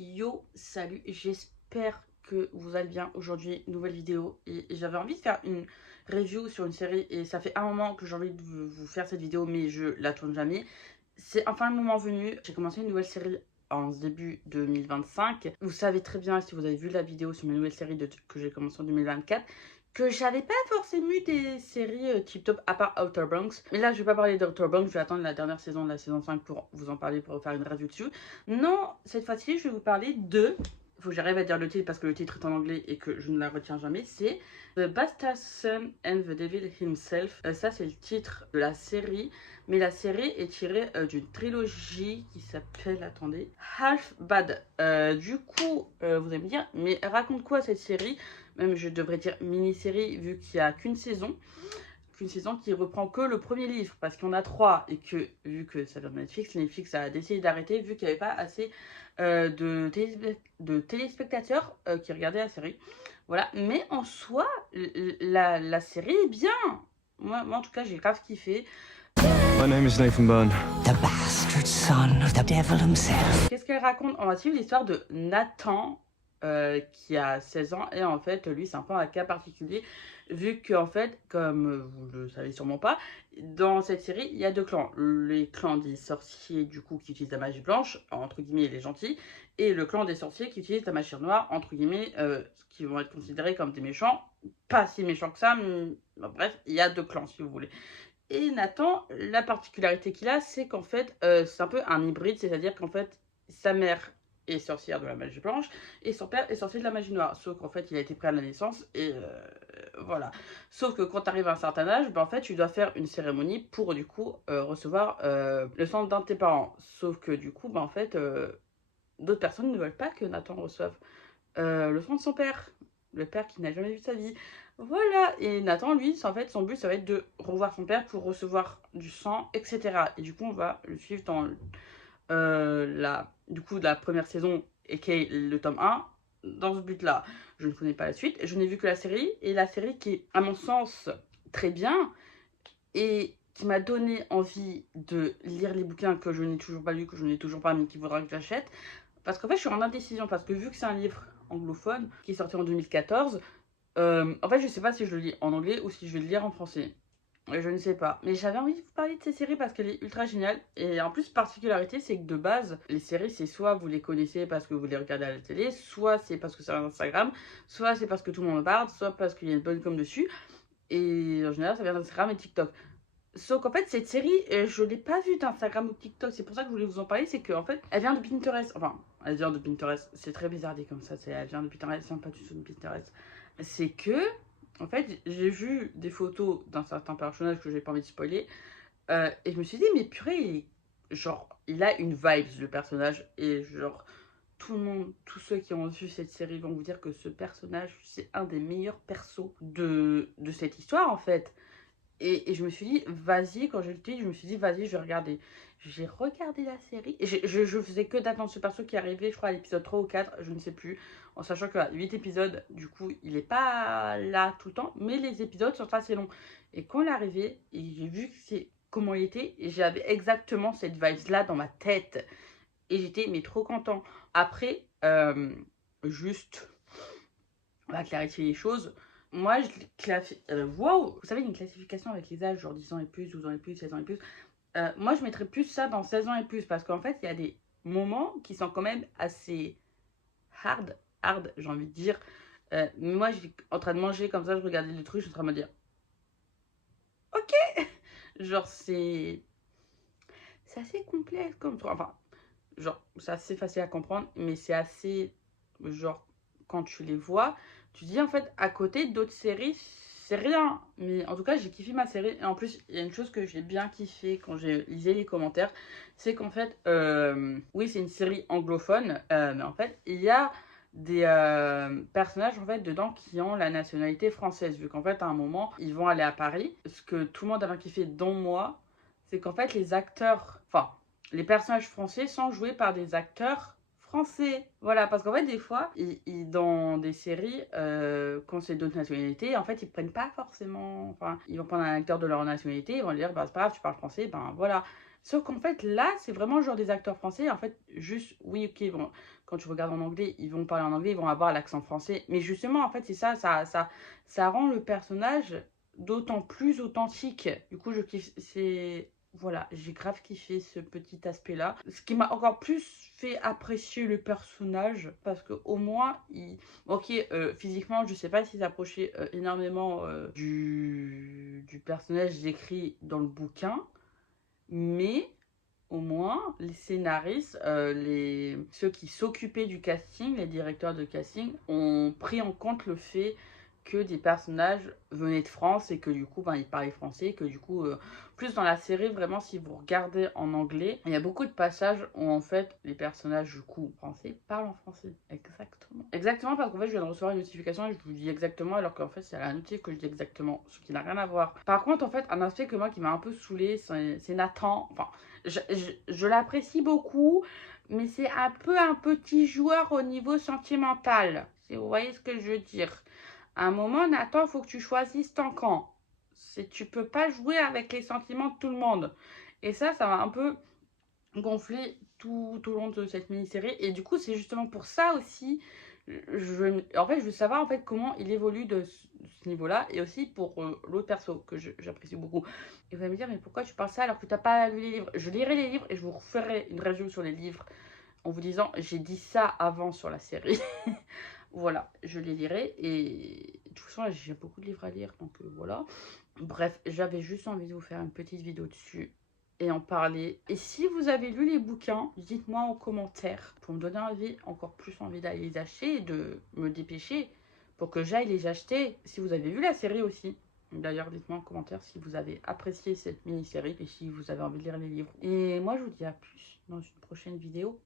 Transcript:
Yo, salut, j'espère que vous allez bien. Aujourd'hui, nouvelle vidéo et j'avais envie de faire une review sur une série et ça fait un moment que j'ai envie de vous faire cette vidéo mais je la tourne jamais. C'est enfin le moment venu, j'ai commencé une nouvelle série en ce début 2025. Vous savez très bien si vous avez vu la vidéo sur ma nouvelle série que j'ai commencé en 2024 que j'avais pas forcément eu des séries tip top à part Outer Banks. Mais là je vais pas parler d'Outer Banks, je vais attendre la dernière saison de la saison 5 pour vous en parler, pour faire une review dessus. Non, cette fois-ci, je vais vous parler de... Il faut que j'arrive à dire le titre parce que le titre est en anglais et que je ne la retiens jamais. C'est The Bastard Son and the Devil Himself. Ça, c'est le titre de la série. Mais la série est tirée d'une trilogie qui s'appelle... Attendez. Half Bad. Du coup, vous allez me dire, mais raconte quoi cette série? Même, je devrais dire mini-série vu qu'il n'y a qu'une saison qui reprend que le premier livre parce qu'il y en a trois et que vu que ça vient de Netflix a décidé d'arrêter vu qu'il n'y avait pas assez de téléspectateurs qui regardaient la série. Voilà, mais en soi, la série est bien. Moi, en tout cas, j'ai grave kiffé. My name is Nathan Byrne. The bastard son of the devil himself. Qu'est-ce qu'elle raconte? On va suivre l'histoire de Nathan qui a 16 ans et en fait lui c'est un peu un cas particulier vu que en fait comme vous le savez sûrement pas, dans cette série il y a deux clans, les clans des sorciers du coup qui utilisent la magie blanche entre guillemets les gentils et le clan des sorciers qui utilisent la magie noire entre guillemets qui vont être considérés comme des méchants, pas si méchants que ça mais, bon, bref il y a deux clans si vous voulez. Et Nathan, la particularité qu'il a, c'est qu'en fait, c'est un peu un hybride, c'est-à-dire qu'en fait, sa mère est sorcière de la magie blanche et son père est sorcier de la magie noire. Sauf qu'en fait, il a été pris à la naissance et voilà. Sauf que quand tu arrives à un certain âge, ben, en fait, tu dois faire une cérémonie pour du coup recevoir le sang d'un de tes parents. Sauf que du coup, ben, en fait, d'autres personnes ne veulent pas que Nathan reçoive le sang de son père. Le père qui n'a jamais vu sa vie. Voilà, et Nathan, lui, en fait, son but, ça va être de revoir son père pour recevoir du sang, etc. Et du coup, on va le suivre dans la première saison, et qui est le tome 1, dans ce but-là. Je ne connais pas la suite, je n'ai vu que la série, et la série qui est, à mon sens, très bien, et qui m'a donné envie de lire les bouquins que je n'ai toujours pas lus, que je n'ai toujours pas, mais qu'il faudra que j'achète. Parce qu'en fait, je suis en indécision, parce que vu que c'est un livre anglophone, qui est sorti en 2014, en fait, je sais pas si je le lis en anglais ou si je vais le lire en français. Je ne sais pas. Mais j'avais envie de vous parler de ces séries parce qu'elle est ultra géniale. Et en plus, particularité, c'est que de base, les séries, c'est soit vous les connaissez parce que vous les regardez à la télé, soit c'est parce que c'est un Instagram, soit c'est parce que tout le monde en parle, soit parce qu'il y a une bonne com dessus. Et en général, ça vient d'Instagram et TikTok. Sauf qu'en fait, cette série, je l'ai pas vue d'Instagram ou TikTok. C'est pour ça que je voulais vous en parler. C'est qu'en fait, elle vient de Pinterest. Enfin, elle vient de Pinterest. C'est très bizarre dit comme ça. Elle vient de Pinterest. Elle vient pas du tout de Pinterest. C'est que, en fait, j'ai vu des photos d'un certain personnage que j'ai pas envie de spoiler. Et je me suis dit, mais purée, genre, il a une vibe, le personnage. Et genre, tout le monde, tous ceux qui ont vu cette série vont vous dire que ce personnage, c'est un des meilleurs persos de cette histoire, en fait. Et je me suis dit, vas-y, quand j'ai le titre, je me suis dit, vas-y, je vais regarder. J'ai regardé la série. Et je faisais que d'attendre ce perso qui arrivait, je crois, à l'épisode 3 ou 4, je ne sais plus. En sachant qu'il y a 8 épisodes, du coup, il n'est pas là tout le temps. Mais les épisodes sont assez longs. Et quand il est arrivé, et j'ai vu que c'est comment il était, et j'avais exactement cette vibe-là dans ma tête. Et j'étais, mais trop content. Après, juste, on va clarifier les choses. Moi, je classifie. Wow! Vous savez, une classification avec les âges, genre 10 ans et plus, 12 ans et plus, 16 ans et plus. Moi, je mettrais plus ça dans 16 ans et plus parce qu'en fait, il y a des moments qui sont quand même assez hard, j'ai envie de dire. Mais moi, je suis en train de manger comme ça, je regardais le truc, je suis en train de me dire, ok! Genre, c'est assez complexe comme truc. Enfin, genre, c'est assez facile à comprendre, mais c'est assez. Genre, quand tu les vois, tu dis en fait, à côté d'autres séries, c'est rien. Mais en tout cas, j'ai kiffé ma série. Et en plus, il y a une chose que j'ai bien kiffé quand j'ai lisé les commentaires, c'est qu'en fait, oui, c'est une série anglophone, mais en fait, il y a des personnages en fait dedans qui ont la nationalité française, vu qu'en fait, à un moment, ils vont aller à Paris. Ce que tout le monde a bien kiffé, dont moi, c'est qu'en fait, les acteurs, enfin, les personnages français sont joués par des acteurs français. Voilà, parce qu'en fait, des fois, dans des séries, quand c'est d'autres nationalités, en fait, ils prennent pas forcément. Enfin, ils vont prendre un acteur de leur nationalité, ils vont lui dire, bah, c'est pas grave, tu parles français, ben voilà. Sauf qu'en fait, là, c'est vraiment genre des acteurs français. En fait, juste, oui, ok, bon, quand tu regardes en anglais, ils vont parler en anglais, ils vont avoir l'accent français. Mais justement, en fait, c'est ça rend le personnage d'autant plus authentique. Du coup, je kiffe, c'est... Voilà, j'ai grave kiffé ce petit aspect-là. Ce qui m'a encore plus fait apprécier le personnage, parce que au moins, ok, physiquement, je sais pas s'il s'approchait énormément du personnage décrit dans le bouquin, mais au moins, les scénaristes, ceux qui s'occupaient du casting, les directeurs de casting, ont pris en compte le fait que des personnages venaient de France et que du coup, ben, ils parlaient français. Que du coup, plus dans la série, vraiment, si vous regardez en anglais, il y a beaucoup de passages où en fait, les personnages du coup français parlent en français. Exactement. Exactement, parce qu'en fait, je viens de recevoir une notification et je vous dis exactement, alors qu'en fait, c'est à la notif que je dis exactement, ce qui n'a rien à voir. Par contre, en fait, un aspect que moi qui m'a un peu saoulé, c'est Nathan. Enfin, je l'apprécie beaucoup, mais c'est un peu un petit joueur au niveau sentimental. Si vous voyez ce que je veux dire. À un moment, Nathan, il faut que tu choisisses ton camp. Tu peux pas jouer avec les sentiments de tout le monde. Et ça m'a un peu gonflé tout au long de cette mini-série. Et du coup, c'est justement pour ça aussi, en fait, je veux savoir en fait comment il évolue de ce niveau-là. Et aussi pour l'autre perso que j'apprécie beaucoup. Et vous allez me dire, mais pourquoi tu parles ça alors que tu n'as pas lu les livres? Je lirai les livres et je vous referai une review sur les livres en vous disant, j'ai dit ça avant sur la série. Voilà, je les lirai. Et de toute façon, j'ai beaucoup de livres à lire, donc voilà. Bref, j'avais juste envie de vous faire une petite vidéo dessus et en parler. Et si vous avez lu les bouquins, dites-moi en commentaire pour me donner envie, encore plus envie d'aller les acheter et de me dépêcher pour que j'aille les acheter. Si vous avez vu la série aussi. D'ailleurs, dites-moi en commentaire si vous avez apprécié cette mini-série et si vous avez envie de lire les livres. Et moi, je vous dis à plus dans une prochaine vidéo.